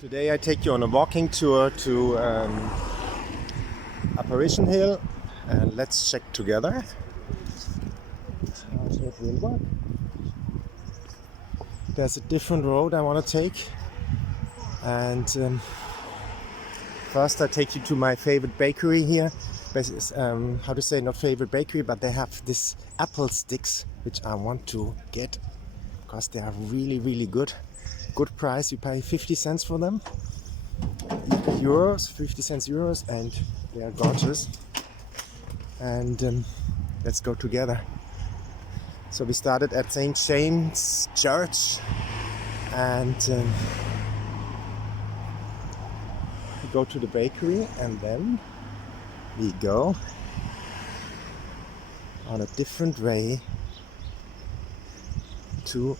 Today I take you on a walking tour to Apparition Hill, and let's check together how it will work. There's a different road I want to take, and first I take you to my favorite bakery here. How to say, not favorite bakery, but they have this apple sticks which I want to get because they are really good. Good price, you pay 50 cents for them. Euros, 50 cents euros, and they are gorgeous. And let's go together. So we started at St. James Church, and we go to the bakery, and then we go on a different way to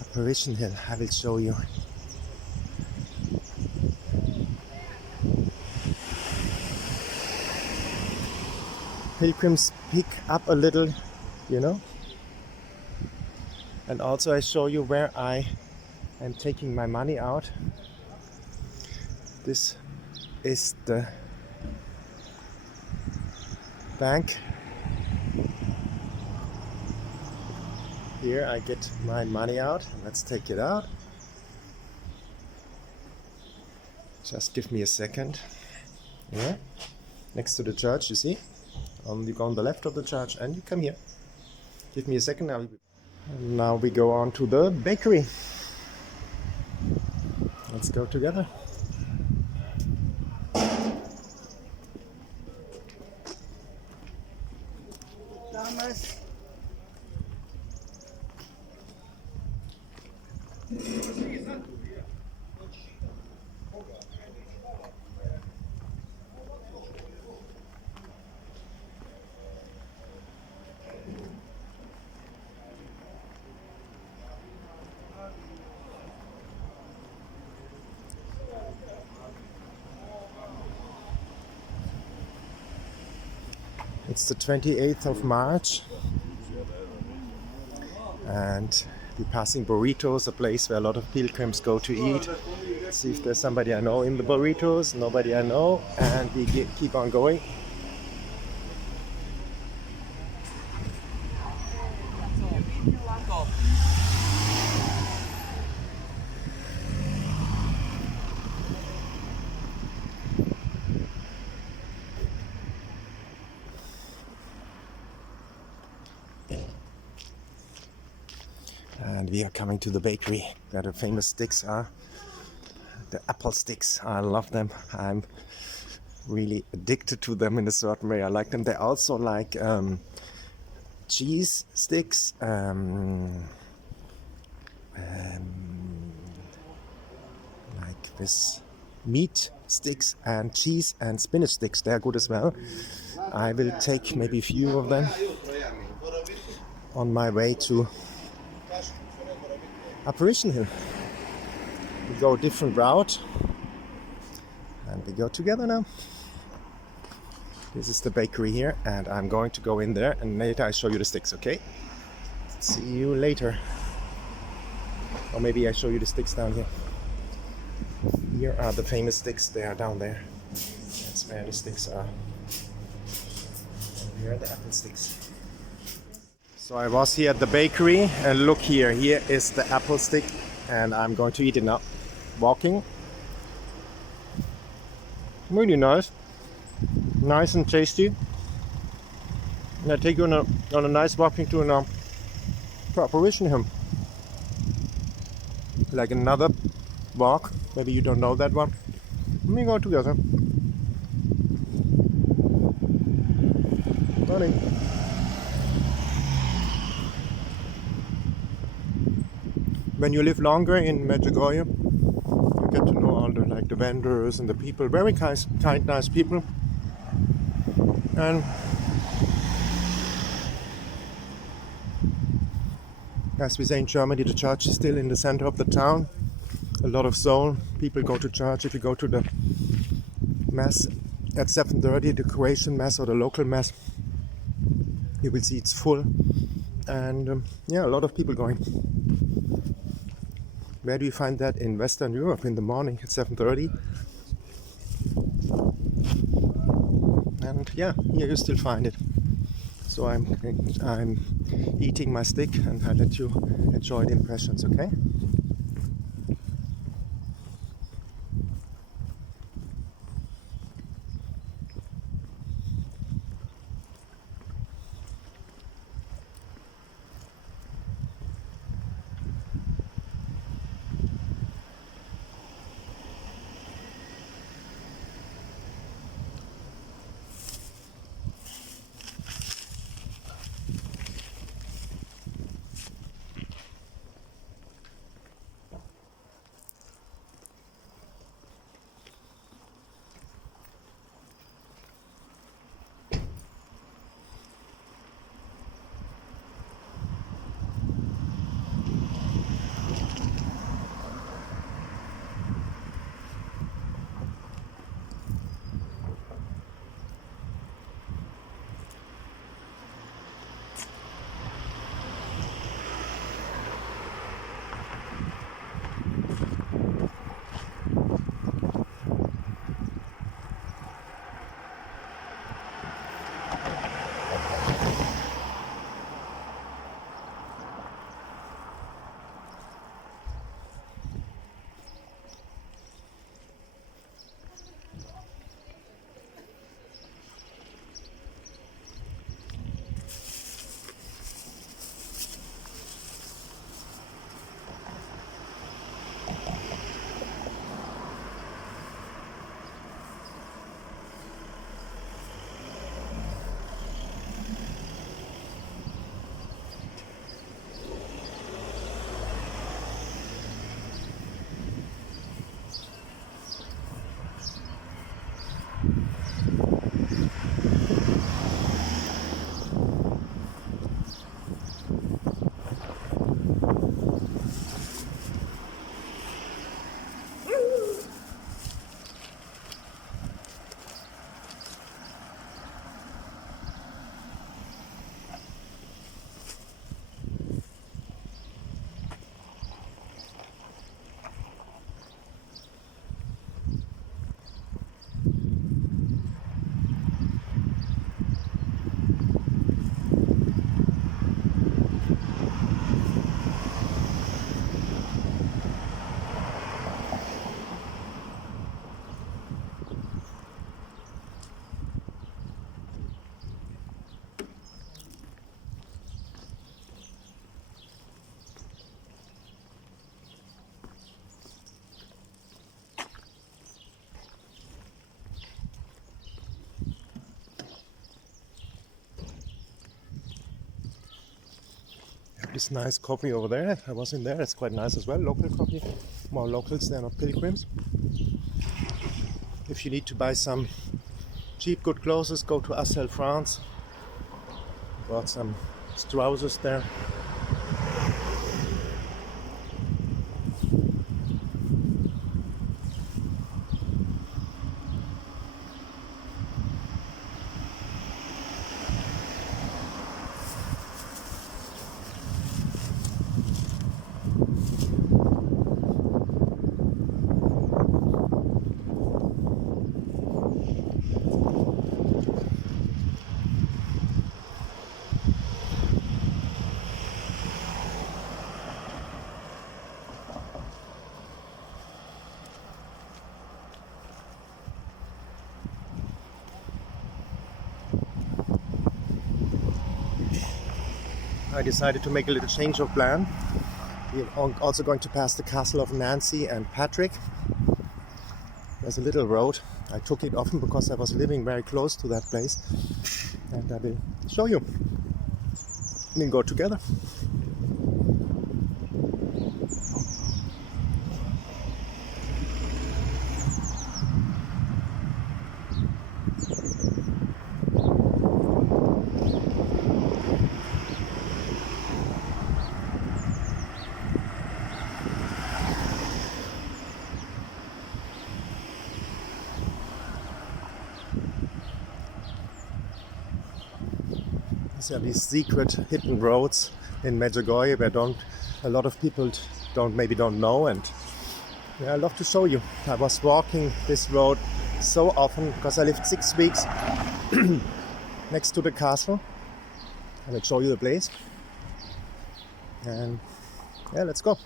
Apparition Hill. I will show you. Pilgrims pick up a little, you know. And also I show you where I am taking my money out. This is the bank. Here I get my money out. Let's take it out. Just give me a second. Yeah, next to the church, you see? You go on the left of the church and you come here. Give me a second. Now we go on to the bakery. Let's go together. It's the 28th of March, and we're passing Burritos, a place where a lot of pilgrims go to eat. See if there's somebody I know in the Burritos. Nobody I know, and we keep on going. And we are coming to the bakery where the famous sticks are. The apple sticks. I love them. I'm really addicted to them in a certain way. I like them. They also like cheese sticks, like this meat sticks and cheese and spinach sticks. They are good as well. I will take maybe a few of them on my way to Apparition Hill. We go a different route and we go together now. This is the bakery here, and I'm going to go in there, and later I show you the sticks, okay? See you later. Or maybe I show you the sticks down here. Here are the famous sticks. They are down there. That's where the sticks are. And here are the apple sticks. So I was here at the bakery, and look here. Here is the apple stick, and I'm going to eat it now. Walking. Really nice. Nice and tasty. And I take you on a nice walking tour now to Apparition Hill. Like another walk. Maybe you don't know that one. Let me go together. Morning. When you live longer in Medjugorje, you get to know all the vendors and the people. Very kind, nice people. And as we say in Germany, the church is still in the center of the town. A lot of soul. People go to church. If you go to the mass at 7:30, the Croatian mass or the local mass, you will see it's full. And yeah, a lot of people going. Where do you find that? In Western Europe in the morning at 7:30. And yeah, here you still find it. So I'm eating my stick, and I let you enjoy the impressions, okay? This nice coffee over there. I was in there. It's quite nice as well. Local coffee. More locals. They're not pilgrims. If you need to buy some cheap good clothes, go to Assel, France. Bought some trousers there. I decided to make a little change of plan. We're also going to pass the castle of Nancy and Patrick. There's a little road. I took it often because I was living very close to that place, and I will show you. We'll go together. These are these secret hidden roads in Medjugorje where a lot of people maybe don't know, and yeah, I'd love to show you. I was walking this road so often because I lived 6 weeks next to the castle. I will show you the place. And yeah, let's go.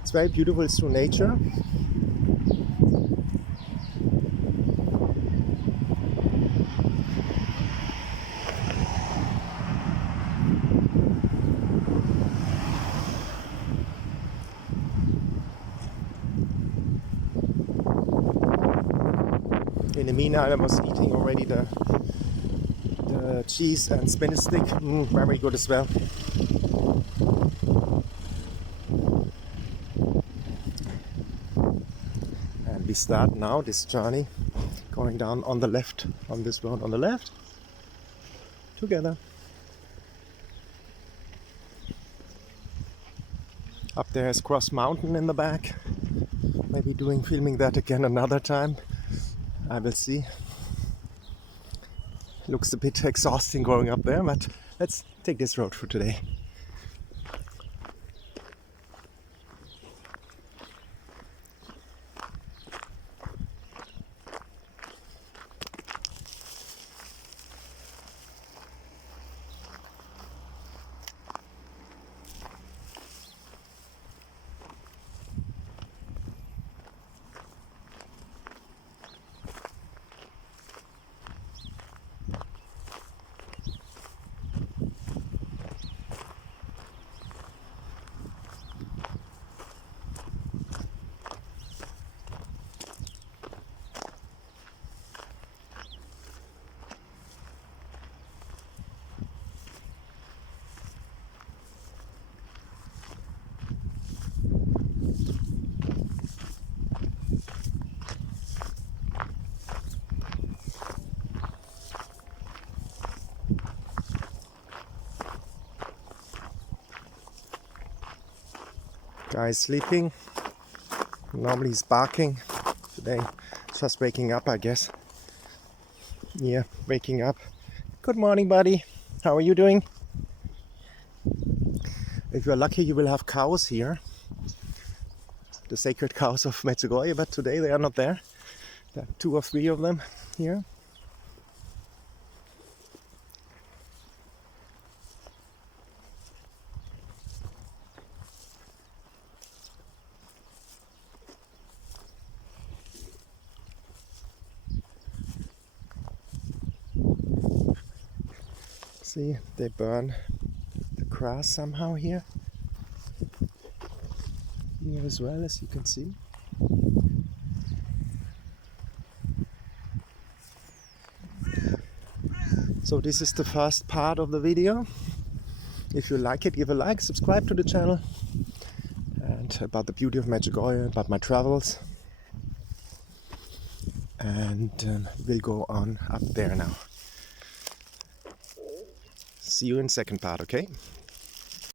It's very beautiful, it's through nature. In the meanwhile, I was eating already the cheese and spinach stick. Very good as well. And we start now this journey going down on the left, on this road on the left, together. Up there is Cross Mountain in the back. Maybe filming that again another time. I will see. Looks a bit exhausting going up there, but let's take this road for today. Guy is sleeping. Normally he's barking. Today just waking up, I guess. Yeah, waking up. Good morning, buddy. How are you doing? If you're lucky, you will have cows here. The sacred cows of Medjugorje, but today they are not there. There are 2 or 3 of them here. See, they burn the grass somehow here. Here as well, as you can see. So this is the first part of the video. If you like it, give a like, subscribe to the channel. And about the beauty of Medjugorje, about my travels. And we'll go on up there now. See you in second part, okay?